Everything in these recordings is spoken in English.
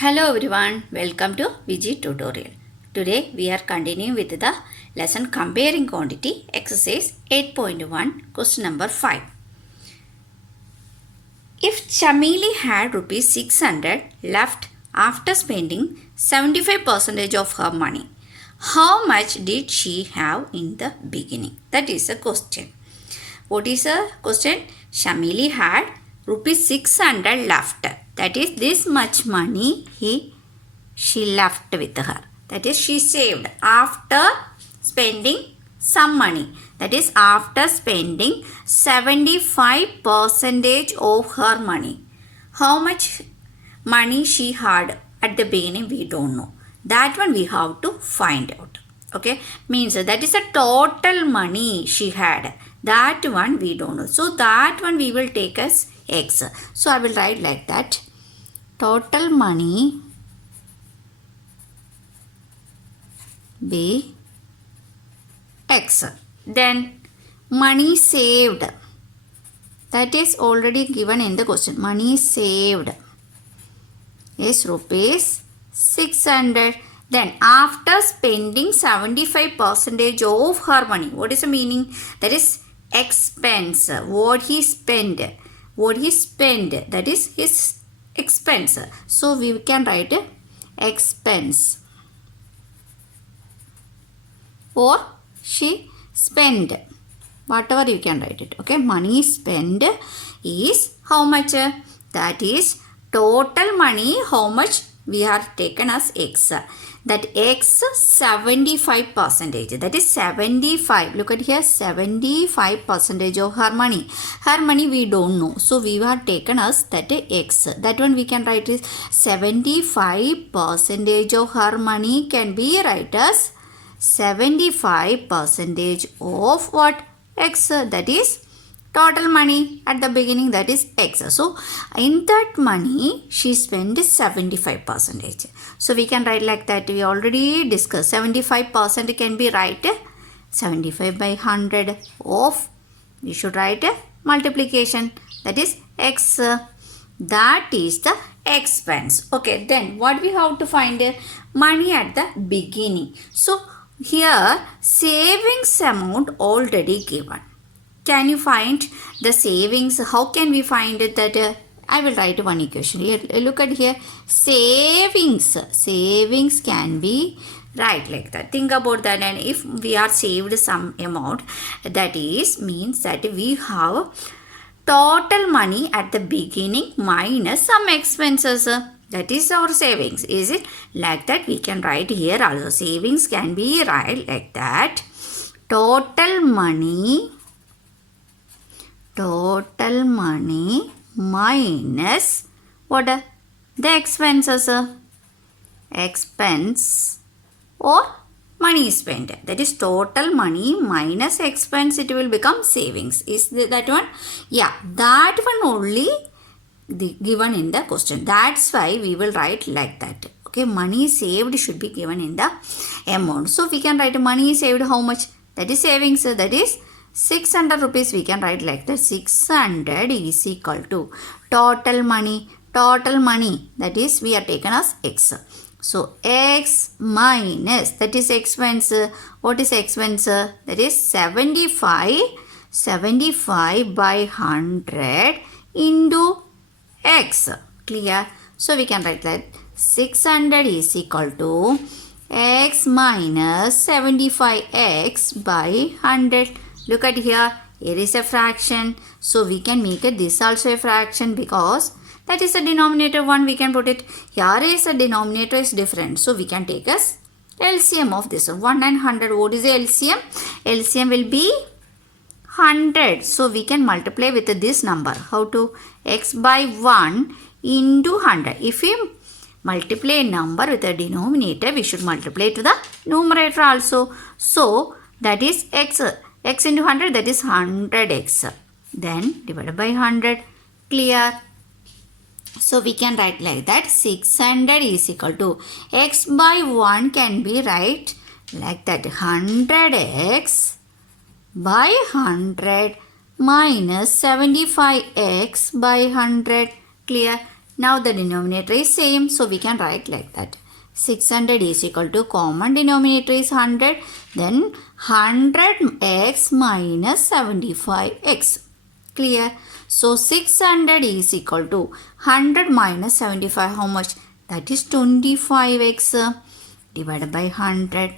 Hello everyone, welcome to VG tutorial. Today we are continuing with the lesson comparing quantity exercise 8.1 question number 5. If Chamili had rupees 600 left after spending 75% of her money, how much did she have in the beginning? That is the question. What is the question? Shamili had rupees 600 left. That is this much money she left with her. That is she saved after spending some money. That is after spending 75% of her money. How much money she had at the beginning we don't know. That one we have to find out. Okay, means that is the total money she had. That one we don't know. So that one we will take as X. So I will write like that. Total money be X. Then money saved. That is already given in the question. Money saved is rupees 600. Then after spending 75% of her money. What is the meaning? That is expense. What he spent. That is his expense. So we can write expense. Or she spent. Whatever you can write it. Okay. Money spent is how much? That is total money. How much we are taken as X. That X 75%. That is 75. Look at here. 75% of her money. Her money we don't know. So we are taken as that X. That one we can write is 75% of her money can be write as 75% of what? X. That is total money at the beginning, that is X. So in that money she spent 75%. So we can write like that. We already discussed 75% can be write 75 by 100 of, we should write multiplication, that is X. That is the expense. Okay, then what we have to find? Money at the beginning. So here savings amount already given. Can you find the savings? How can we find it? That I will write one equation here. Look at here. Savings can be right like that. Think about that. And if we are saved some amount, that is means that we have total money at the beginning minus some expenses. That is our savings. Is it like that? We can write here also. Savings can be right like that. Total money minus what? The expenses. Expense or money spent. That is total money minus expense. It will become savings. Is that one? Yeah, that one only given in the question. That's why we will write like that. Okay, money saved should be given in the amount. So we can write money saved how much? That is savings. That is 600 rupees. We can write like that. 600 is equal to total money. That is we are taken as X. So X minus, that is expense. What is expense? That is 75 by 100 into X. Clear? So we can write that 600 is equal to X minus 75X by 100. Look at here. Here is a fraction. So we can make it this also a fraction because that is the denominator one. We can put it. Here is the denominator is different. So we can take as LCM of this. 1 and 100. What is the LCM? LCM will be 100. So we can multiply with this number. How to? X by 1 into 100. If we multiply a number with a denominator, we should multiply to the numerator also. So that is X. X into 100, that is 100x. Then divided by 100. Clear? So we can write like that. 600 is equal to X by 1 can be write like that. 100x by 100 minus 75x by 100. Clear? Now the denominator is same, so we can write like that. 600 is equal to common denominator is 100, then 100x minus 75x. Clear? So 600 is equal to 100 minus 75, how much? That is 25x divided by 100.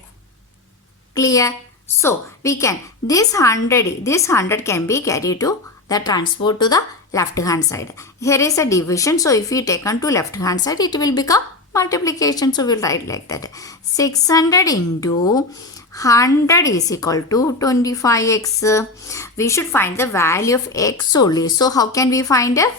Clear? So we can, this 100 can be carried to the transport to the left hand side. Here is a division, so if you take on to left hand side, it will become multiplication. So we'll write like that. 600 into 100 is equal to 25x. We should find the value of x only. So how can we find it?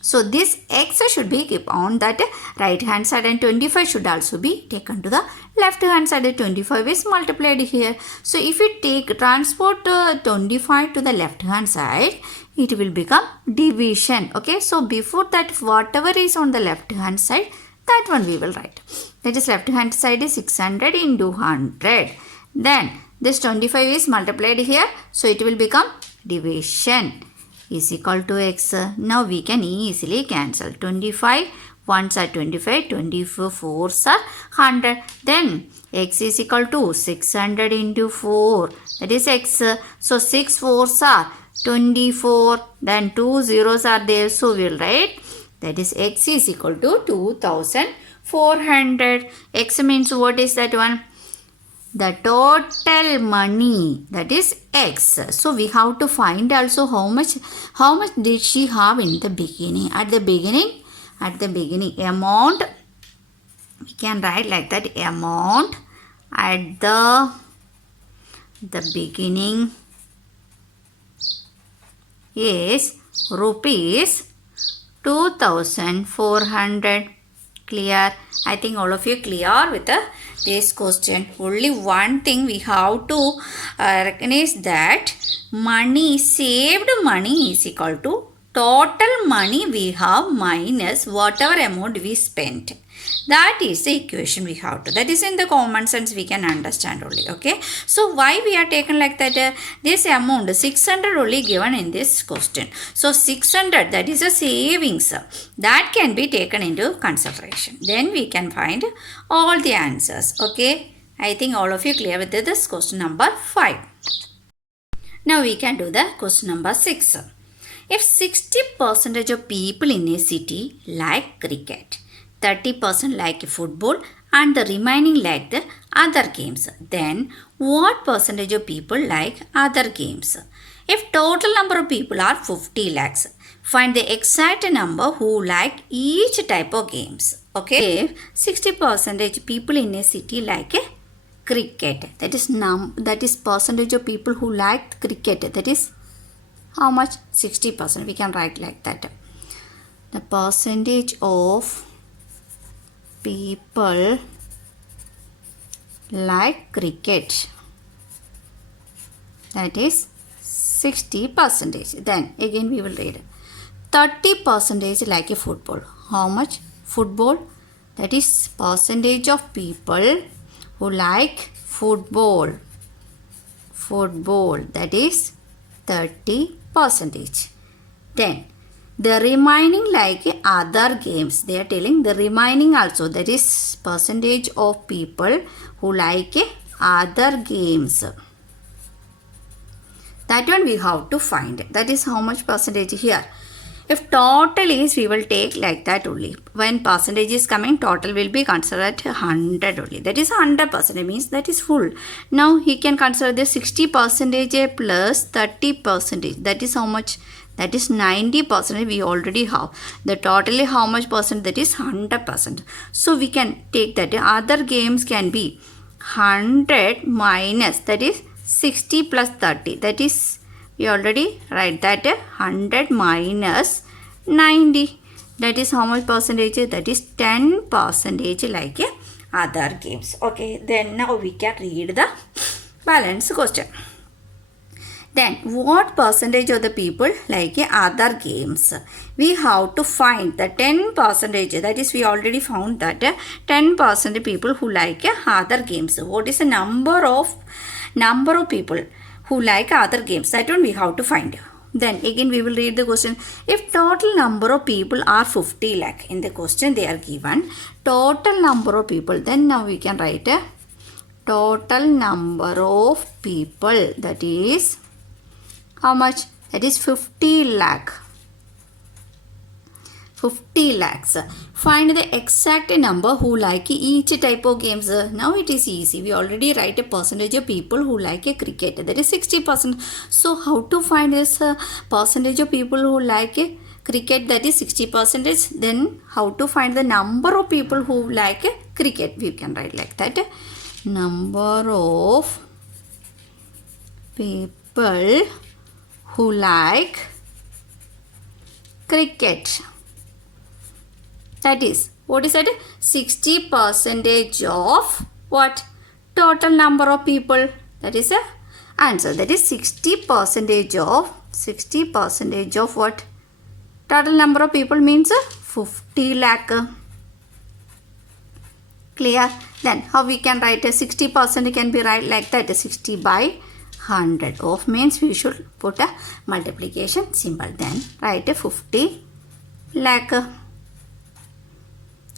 So this x should be kept on that right hand side, and 25 should also be taken to the left hand side. 25 is multiplied here. So if you take transport 25 to the left hand side, it will become division. Okay, so before that, whatever is on the left hand side, that one we will write. That is, left hand side is 600 into 100. Then this 25 is multiplied here, so it will become division is equal to x. Now we can easily cancel. 25 ones are 25, 24 fours are 100. Then x is equal to 600 into 4, that is x. So 6 fours are 24, then 2 zeros are there, so we will write that is x is equal to 2400. X means what is that one? The total money, that is x. So we have to find also how much did she have in the beginning. At the beginning amount, we can write like that. Amount at the beginning is rupees 2400. Clear? I think all of you clear with this question. Only one thing we have to recognize, that money, saved money is equal to total money we have minus whatever amount we spent. That is the equation we have to. That is in the common sense we can understand only. Okay. So why we are taken like that? This amount 600 only given in this question. So 600, that is a savings. That can be taken into consideration. Then we can find all the answers. Okay. I think all of you clear with this question number 5. Now we can do the question number 6. If 60% of people in a city like cricket, 30% like football, and the remaining like the other games, then what percentage of people like other games? If total number of people are 50 lakhs, find the exact number who like each type of games. Okay, if 60% people in a city like cricket, that is percentage of people who like cricket, that is how much? 60%. We can write like that. The percentage of people like cricket, that is 60%. Then again we will read 30% like a football. How much? Football, that is percentage of people who like football, that is 30%. Then the remaining like other games, they are telling the remaining also, that is percentage of people who like other games. That one we have to find. That is how much percentage here. If total is, we will take like that only. When percentage is coming, total will be considered 100 only. That is 100%, means that is full. Now he can consider the 60% plus 30%. That is how much? That is 90% we already have. The totally how much percent? That is 100%. So we can take that. Other games can be 100 minus, that is 60 plus 30. That is, we already write that 100 minus 90. That is how much percentage? That is 10% like other games. Okay, then now we can read the balance question. Then what percentage of the people like other games? We have to find the 10%. That is, we already found that 10% people who like other games. What is the number of people who like other games? That one we have to find. Then again we will read the question. If total number of people are 50 lakh, in the question they are given total number of people, then now we can write a total number of people, that is how much? That is 50 lakh. 50 lakhs. Find the exact number who like each type of games. Now it is easy. We already write a percentage of people who like a cricket. That is 60%. So how to find this percentage of people who like a cricket? That is 60%. Then how to find the number of people who like a cricket? We can write like that. Number of people who like cricket. That is, what is that? 60% of what? Total number of people. That is a answer. That is 60% of what? Total number of people means 50 lakh. Clear? Then how we can write a 60% can be write like that. 60 by 100 of means we should put a multiplication symbol. Then write a 50 lakh.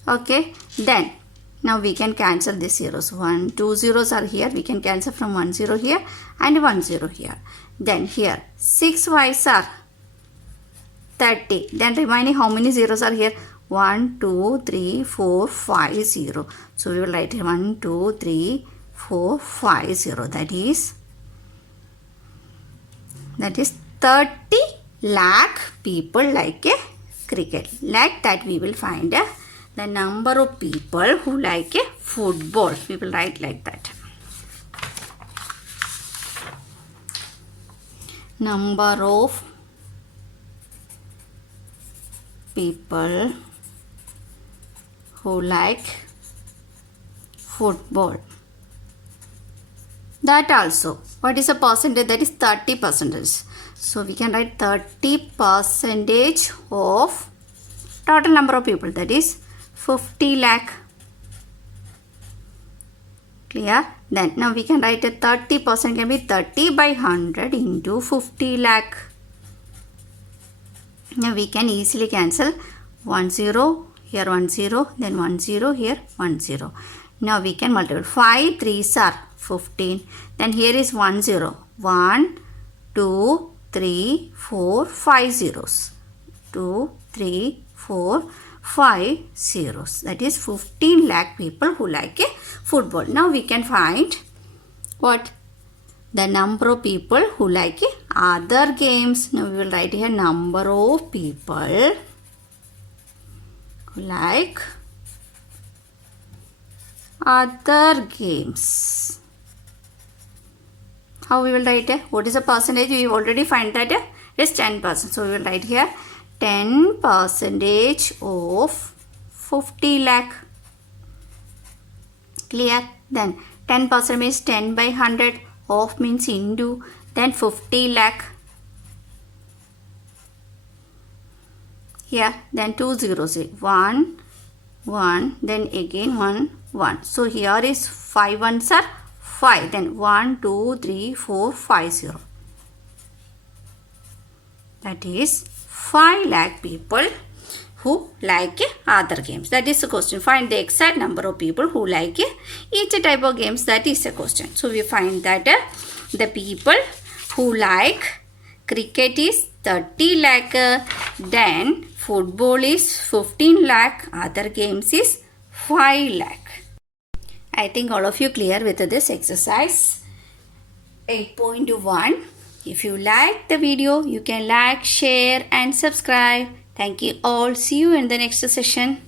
Okay, then now we can cancel these zeros. 1, 2 zeros are here. We can cancel from 1 0 here and 1 0 here. Then here 6 y's are 30. Then remaining how many zeros are here? 1, 2, 3, 4, 5, 0. So we will write 1, 2, 3, 4, 5, 0. That is 30 lakh people like a cricket. Like that we will find the number of people who like a football. We will write like that. Number of people who like football. That also. What is the percentage? That is 30%. So we can write 30% of total number of people. That is 50 lakh. Clear? Then now we can write a 30% can be 30 by 100 into 50 lakh. Now we can easily cancel 1 0, here 1 0, then 1 0, here 1 0. Now we can multiply. 5 3s are 15. Then here is 1 0. 1, 2, 3, 4, 5 zeros. 2, 3, 4, 5 zeros. That is 15 lakh people who like a football. Now we can find what? The number of people who like other games. Now we will write here number of people who like other games. How we will write it? What is the percentage? We already find that it is 10%. So we will write here 10% of 50 lakh. Clear? Then 10% means 10 by 100. Of means into. Then 50 lakh. Here. Then 2 zeros. 1, 1. Then again 1, 1. So here is 5 ones are 5. Then 1, 2, 3, 4, 5, 0. That is 5 lakh people who like other games. That is the question. Find the exact number of people who like each type of games. That is the question. So we find that the people who like cricket is 30 lakh. Then football is 15 lakh. Other games is 5 lakh. I think all of you clear with this exercise 8.1. If you like the video, you can like, share and subscribe. Thank you all. See you in the next session.